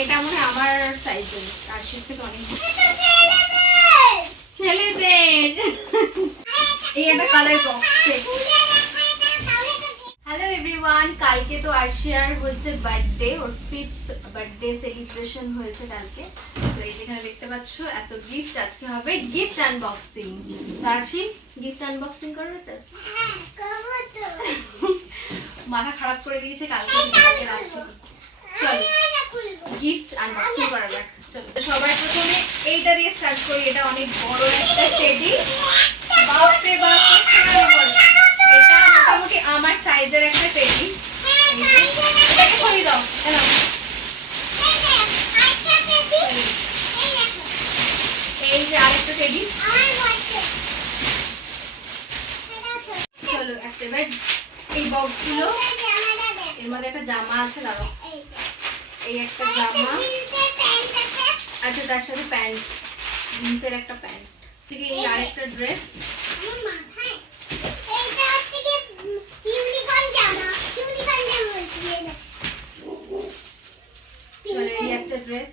এটা মনে হয় আমার সাইজের, আরশির থেকে অনেক ছেলেদের। এই একটা কালার বক্স। হ্যালো এভরিওয়ান, কালকে তো আরশিয়ার হচ্ছে বার্থডে, ওর 5th বার্থডে সেলিব্রেশন হয়েছে কালকে। তো এই যেখানে দেখতে পাচ্ছ এত গিফট, আজকে হবে গিফট আনবক্সিং। আরশি গিফট আনবক্সিং করবে তো? হ্যাঁ করব তো। মাথা খারাপ করে দিয়েছে কালকে রাত থেকে। চলো গিফট আনবক্সিং করা যাক। চলো সবার প্রথমে এইটা দিয়ে স্টার্ট করি। এটা অনেক বড় একটা টেডি। বাপরে বাপ, এটা মোটামুটি আমার সাইজের একটা টেডি। এটাকে সরিয়ে দাও। এই যে আরেকটা টেডি। চলো একটা এবার এই বক্সগুলো, এর মধ্যে একটা জামা আছে। দাঁড়াও, এই একটা জামা, আচ্ছা তার সাথে প্যান্ট, জিন্সের একটা প্যান্ট, ঠিক এই আরেকটা ড্রেস। চলো এই একটা ড্রেস,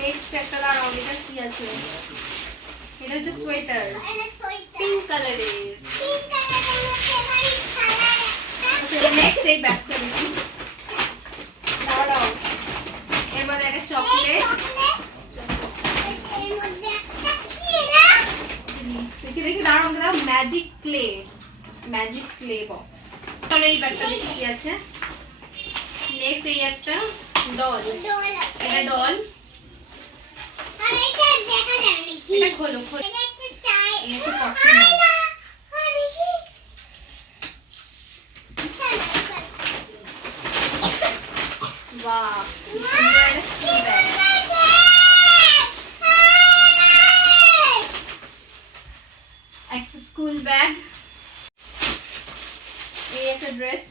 নেক্সট একটা। দাঁড়াও, এটা কি আছে? এটা হচ্ছে সোয়েটার, পিঙ্ক কালারের। নেক্সট এই ব্যাগটা দেখি। দাঁড়াও, এর মধ্যে একটা চকলেট। দেখি দাঁড়াও, দাও ম্যাজিক ক্লে বক্স। চলো এই ব্যাগটা দেখি কি আছে। নেক্সট এই একটা ডল, এটা ডল। এটা খোলো খোলো। এই একটা কফি মাগ। বাহ, কি সুন্দর একটা স্কুল ব্যাগ। একটা স্কুল ব্যাগ, এই একটা ড্রেস,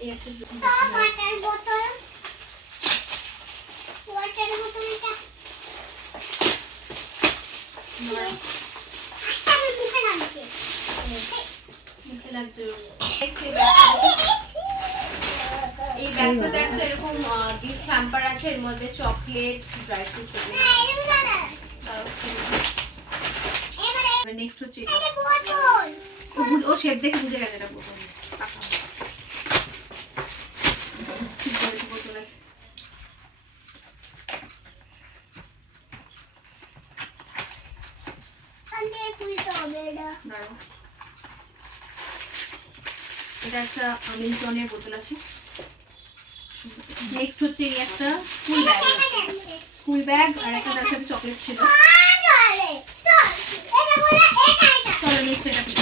এই একটা ওয়াটার বোতল। মুখে লাগছে। এই ব্যাগটা দেখো, এরকম গিফট হ্যাম্পার আছে, এর মধ্যে চকলেট, ড্রাই ফ্রুট। নেক্সট হচ্ছে ও শেপ দেখে বুঝে গেছে এটা বোতল। বোতল আছে। এটা একটা মিল্টনের বোতল আছে। নেক্সট হচ্ছে এই একটা স্কুল ব্যাগ, আর একটা তার সাথে চকলেট ছিল। চলো নেক্সট এটা কি?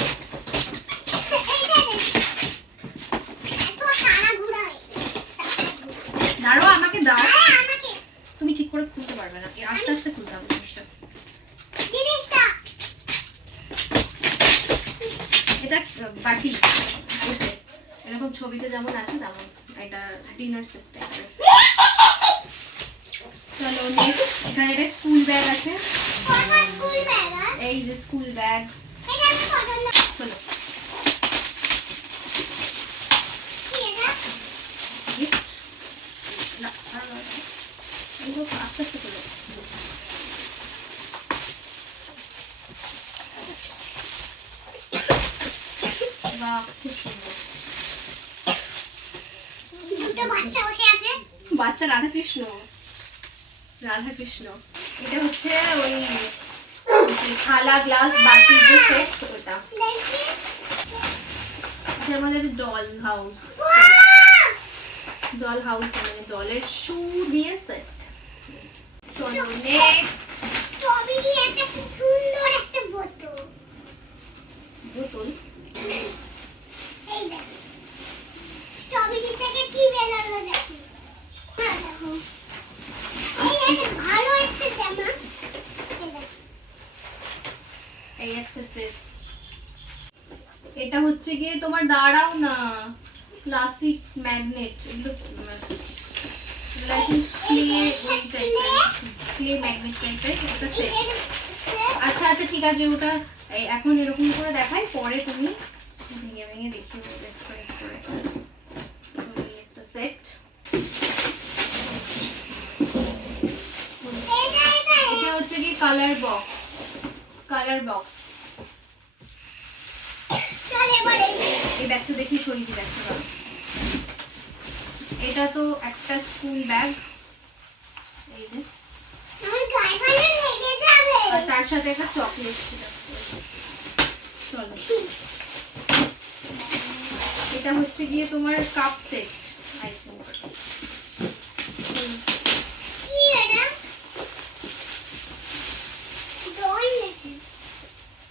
দাঁড়াও, আমাকে দাও। তুমি ঠিক করে খুলতে পারবে না, আস্তে আস্তে খুলতে হবে জিনিসটা। এটা বাটি, এরকম ছবিতে যেমন আছে তেমন। এটা ডিনার সেট টাইপের। চলো নেক্সট, এখানে একটা স্কুল ব্যাগ আছে। এই যে স্কুল ব্যাগ। চলো আস্তে আস্তে চলো। বাহ, খুব সুন্দর। বাচ্চা রাধাকৃষ্ণ। এটা হচ্ছে ওই থালা, গ্লাস, বাটির যে সেট, ওটা। এটার মধ্যে ডল হাউস, মানে ডলের শু দিয়ে সেট। চলো নেক্সট, বোতল। স্ট্রবেরি থেকে কি বেরালো দেখি। ভালো একটা জামা, এই একটা ড্রেস। এটা হচ্ছে গিয়ে তোমার, দাঁড়াও না, ক্লাসিক ম্যাগনেট। এগুলো ক্লে ম্যাগনেট টাইপের একটা সেট। আচ্ছা আচ্ছা ঠিক আছে, ওটা এখন এরকম করে দেখাই, পরে তুমি ভেঙে ভেঙে দেখি একটা সেট। এটা হচ্ছে কি কালার বক্স। এই ব্যাগটা দেখি সরিয়ে দি ব্যাগটা। এটা তো একটা স্কুল ব্যাগ, এই যে আর তার সাথে একটা চকলেট ছিল। চলো, এটা হচ্ছে গিয়ে তোমার কাপ সেট।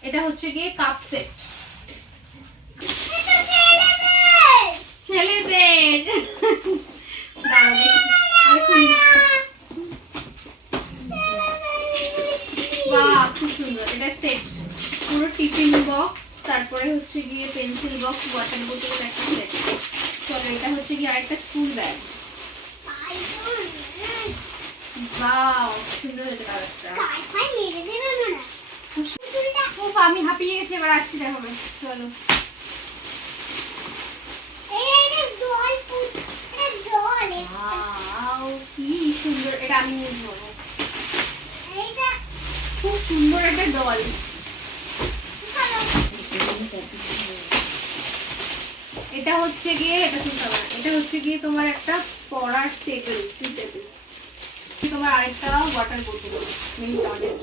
এটা হচ্ছে গিয়ে কাপ সেট ছেলেদের। বাহ, খুব সুন্দর। এটা সেট পুরো টিফিন বক্স, তারপরে হচ্ছে গিয়ে পেন্সিল বক্স, ওয়াটার বোতল একটা সেট। চলো, এটা হচ্ছে গিয়ে আরেকটা স্কুল ব্যাগ। বাহ, সুন্দর হয়েছে কালারটা। আমি হাঁপিয়ে গেছি, এবার আসছি দেখাবে। চলো, কি সুন্দর, এটা আমি নিয়ে নেবো। খুব সুন্দর একটা ডল। এটা হচ্ছে গিয়ে এটা হচ্ছে গিয়ে তোমার একটা পড়ার টেবিল, তোমার আরেকটা ওয়াটার বোতল মিল্টনের।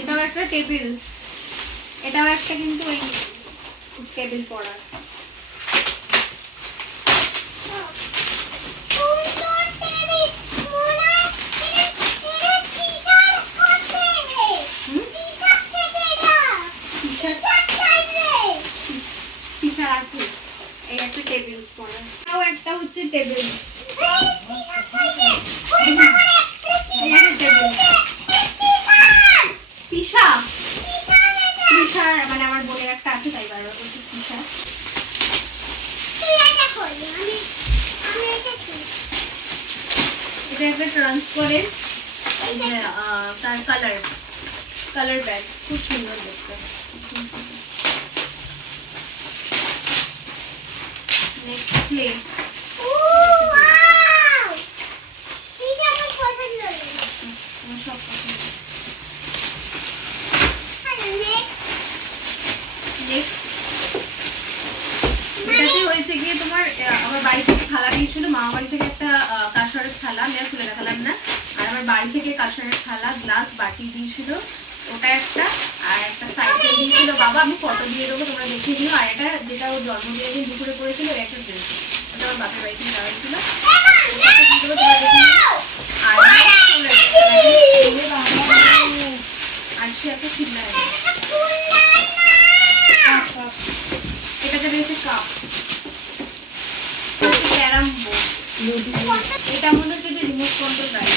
এটাও একটা টেবিল, এটাও একটা কিন্তু ওই টেবিল পড়ার। আছে এই একটা টেবিল পড়ার, এটাও একটা হচ্ছে টেবিল। মানে আমার বোনের একটা আছে, তাই বারবার বলছি তিশা। এটা একটা ট্রান্সপারেন্ট, তার কালার ব্যাগ, খুব সুন্দর দেখতে। Next plate. এটাতে হয়েছে গিয়ে তোমার আমার বাড়ি থেকে থালা দিয়েছিল, মামা বাড়ি থেকে একটা কাঁসারের থালা, আমি আর খুলে দেখালাম না। আর আমার বাড়ি থেকে কাঁসারের থালা, গ্লাস, বাটি দিয়েছিল, ওটা একটা। আর একটা সাইকেল দিয়েছিল বাবা, আমি ফটো দিয়ে দেবো, তোমরা দেখে নিও। আর এটা যেটা ওর জন্মদিনের দিন দুপুরে করেছিল, একটা ড্রেস, ওটা আমার বাপের বাড়ি থেকে দেওয়া হয়েছিল। আর সে একটা খিল্লা, এটাতে রয়েছে কাপ, ক্যারাম বোর্ড। এটা মনে হচ্ছে যে রিমোট কন্ট্রোল গাড়ি।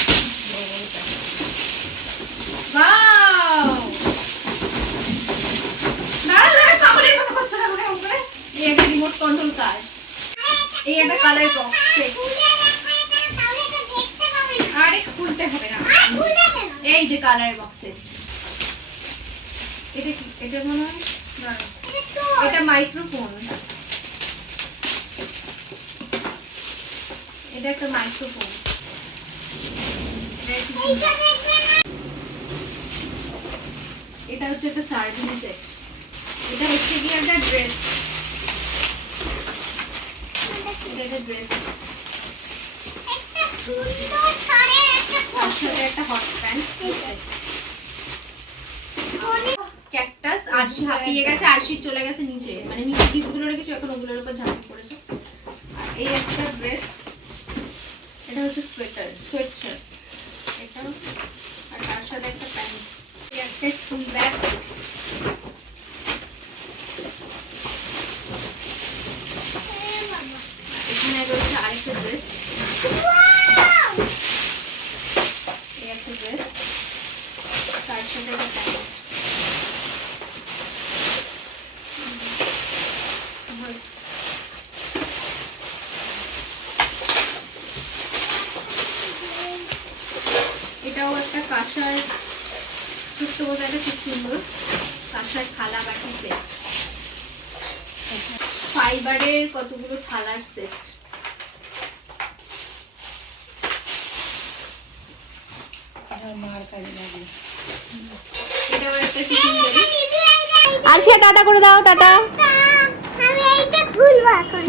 এই একটা রিমোট কন্ট্রোল কার, এই একটা কালার বক্স। আরে খুলতে হবে না, এই যে কালার বক্সের। এটা কি? এটা মনে হয় এটা মাইক্রোফোন, এটা একটা মাইক্রোফোন। এটা হচ্ছে একটা সার্ভিং সেট। এটা হচ্ছে কি একটা ড্রেস, এটা একটা ড্রেস, একটা হট প্যান্ট, ক্যাকটাস। আরশি হাঁপিয়ে গেছে, আরশি চলে গেছে নিচে, মানে নিচে গিফটগুলো রেখেছো, এখন ওগুলোর উপর ঝাঁপিয়ে পড়েছে। আর এই একটা ড্রেস, এটা হচ্ছে সোয়েটশার্ট এটা, আর তার সাথে একটা প্যান্ট। এই একটা স্কুল ব্যাগ, এখানে রয়েছে আরেকটা ড্রেস, এই একটা ড্রেস, তার সাথে একটা প্যান্ট। কাঁসার ছোট্ট বোঝাটা খুব সুন্দর, কাঁসার থালা বাটি সেট, ফাইবারের কতগুলো থালার সেট। এটা আবার একটা টিফিন বেরি। আর সে টাটা করে দাও, টাটা। আমি এইটা খুলবো এখন।